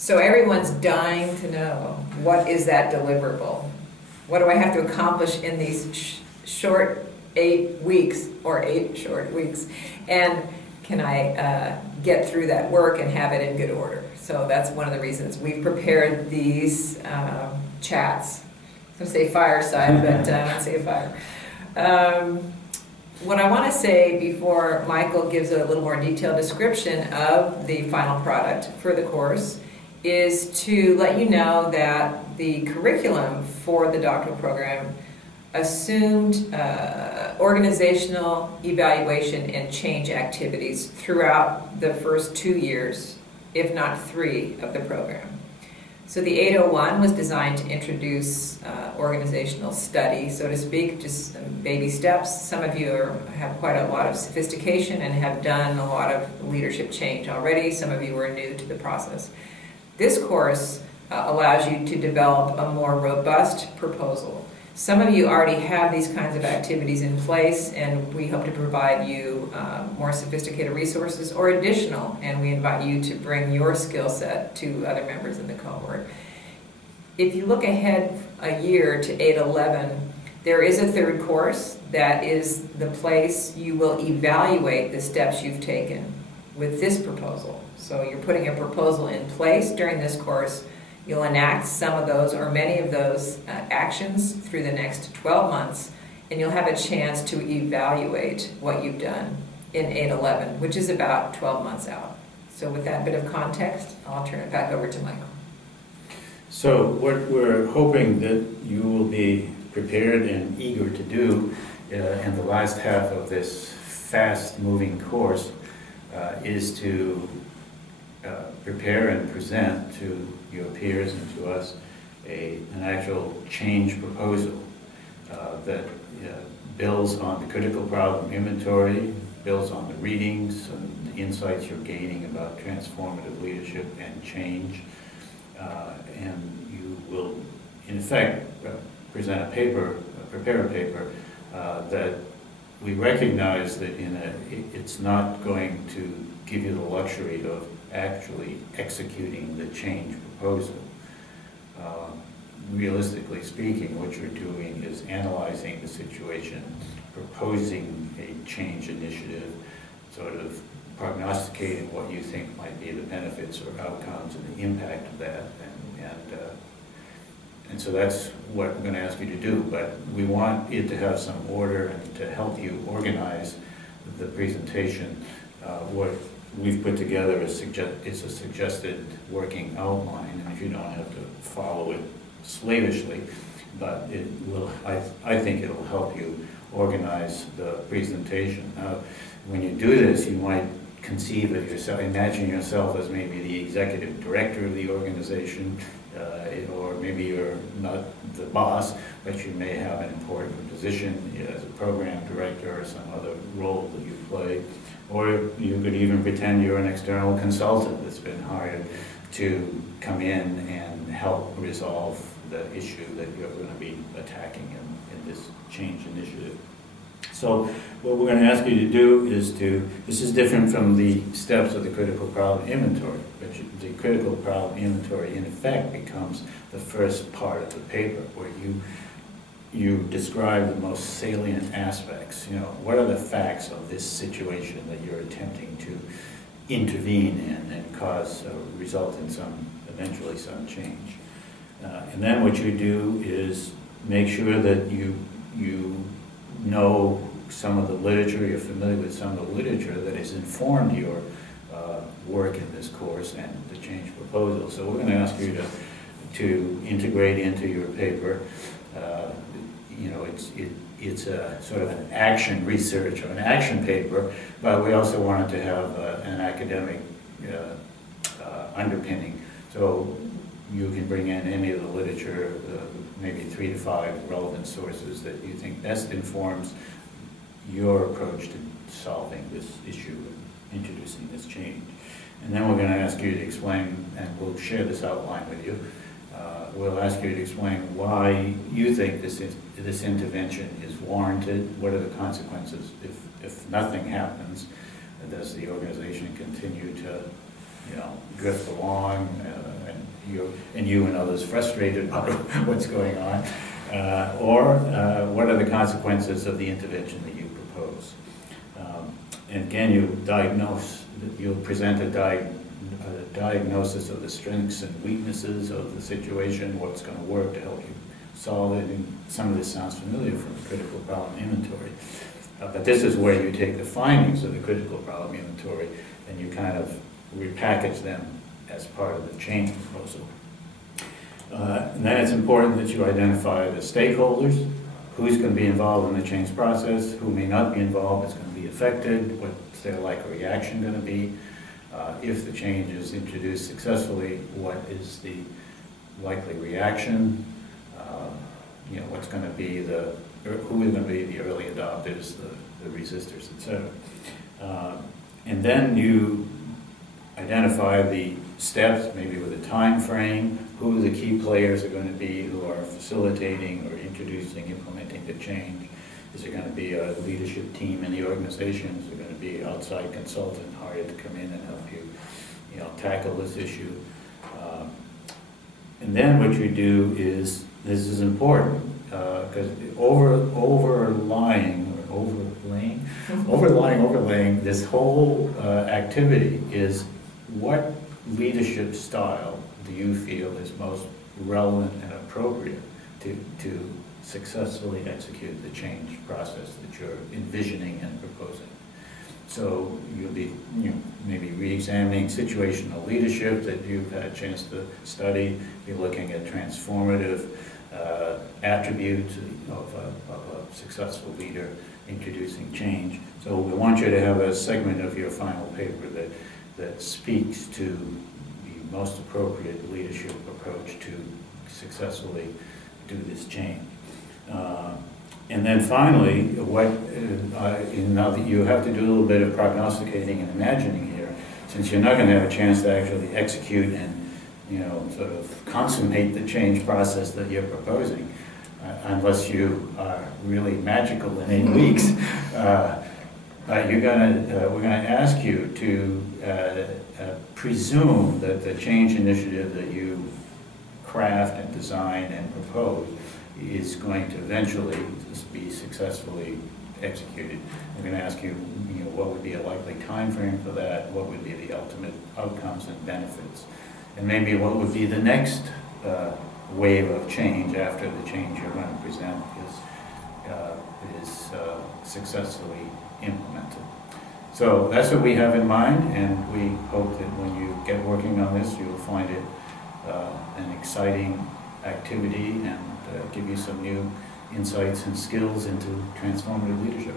So everyone's dying to know, what is that deliverable? What do I have to accomplish in these short 8 weeks, or 8 short weeks? And can I get through that work and have it in good order? So that's one of the reasons we've prepared these chats. I was going to say fireside, but I'd say fire. What I want to say before Michael gives a little more detailed description of the final product for the course is to let you know that the curriculum for the doctoral program assumed organizational evaluation and change activities throughout the first 2 years, if not 3, of the program. So the 801 was designed to introduce organizational study, so to speak, just baby steps. Some of you have quite a lot of sophistication and have done a lot of leadership change already. Some of you are new to the process. This course allows you to develop a more robust proposal. Some of you already have these kinds of activities in place, and we hope to provide you more sophisticated resources or additional, and we invite you to bring your skill set to other members in the cohort. If you look ahead a year to 811, there is a 3rd course that is the place you will evaluate the steps you've taken with this proposal. So you're putting a proposal in place during this course. You'll enact some of those or many of those actions through the next 12 months, and you'll have a chance to evaluate what you've done in 811, which is about 12 months out. So with that bit of context, I'll turn it back over to Michael. So what we're hoping that you will be prepared and eager to do in the last half of this fast-moving course is to prepare and present to your peers and to us an actual change proposal that builds on the critical problem inventory, builds on the readings and the insights you're gaining about transformative leadership and change, and you will, in effect, present a paper, prepare a paper that we recognize that it's not going to give you the luxury of actually executing the change proposal. Realistically speaking, what you're doing is analyzing the situation, proposing a change initiative, sort of prognosticating what you think might be the benefits or outcomes and the impact of that, and so that's what we're going to ask you to do. But we want it to have some order and to help you organize the presentation. What we've put together is a suggested working outline, and if you don't have to follow it slavishly, but it will, I think it'll help you organize the presentation. Now, when you do this, you might conceive of yourself, imagine yourself as maybe the executive director of the organization, or maybe you're not the boss, but you may have an important position as a program director or some other role that you play. Or you could even pretend you're an external consultant that's been hired to come in and help resolve the issue that you're going to be attacking in this change initiative. So what we're going to ask you to do is this is different from the steps of the critical problem inventory, but the critical problem inventory in effect becomes the first part of the paper where you describe the most salient aspects. You know, what are the facts of this situation that you're attempting to intervene in and result in eventually some change. And then what you do is make sure that you know some of the literature, you're familiar with some of the literature that has informed your work in this course and the change proposal. So we're going to ask you to integrate into your paper. You know, it's a sort of an action research or an action paper, but we also wanted to have an academic underpinning. So you can bring in any of the literature, maybe 3 to 5 relevant sources that you think best informs your approach to solving this issue and introducing this change. And then we're going to ask you to explain, and we'll share this outline with you. We'll ask you to explain why you think this intervention is warranted. What are the consequences if nothing happens? Does the organization continue to drift along, and you and others frustrated about what's going on, or what are the consequences of the intervention that you propose. And again, you'll present a diagnosis of the strengths and weaknesses of the situation, what's going to work to help you solve it, and some of this sounds familiar from the critical problem inventory. But this is where you take the findings of the critical problem inventory and you kind of repackage them as part of the change proposal. And then it's important that you identify the stakeholders, who's going to be involved in the change process, who may not be involved, is going to be affected, what's their likely reaction going to be. If the change is introduced successfully, what is the likely reaction? What's going to be who is going to be the early adopters, the resistors, etc. And then you identify the steps, maybe with a time frame, who the key players are going to be who are facilitating or introducing, implementing the change. Is there going to be a leadership team in the organization? Is there going to be an outside consultant hired to come in and help you, tackle this issue? And then what you do is, this is important, because overlaying this whole activity is, what leadership style do you feel is most relevant and appropriate to successfully execute the change process that you're envisioning and proposing? So you'll be maybe re-examining situational leadership that you've had a chance to study. You're looking at transformative attributes of a successful leader introducing change. So we want you to have a segment of your final paper that speaks to the most appropriate leadership approach to successfully do this change. And then finally, now that you have to do a little bit of prognosticating and imagining here, since you're not going to have a chance to actually execute and sort of consummate the change process that you're proposing, unless you are really magical in 8 weeks, we're going to ask you to presume that the change initiative that you craft and design and propose is going to eventually be successfully executed. We're going to ask you, what would be a likely time frame for that, what would be the ultimate outcomes and benefits, and maybe what would be the next wave of change after the change you're going to present is successfully implemented. So that's what we have in mind, and we hope that when you get working on this, you'll find it an exciting activity and give you some new insights and skills into transformative leadership.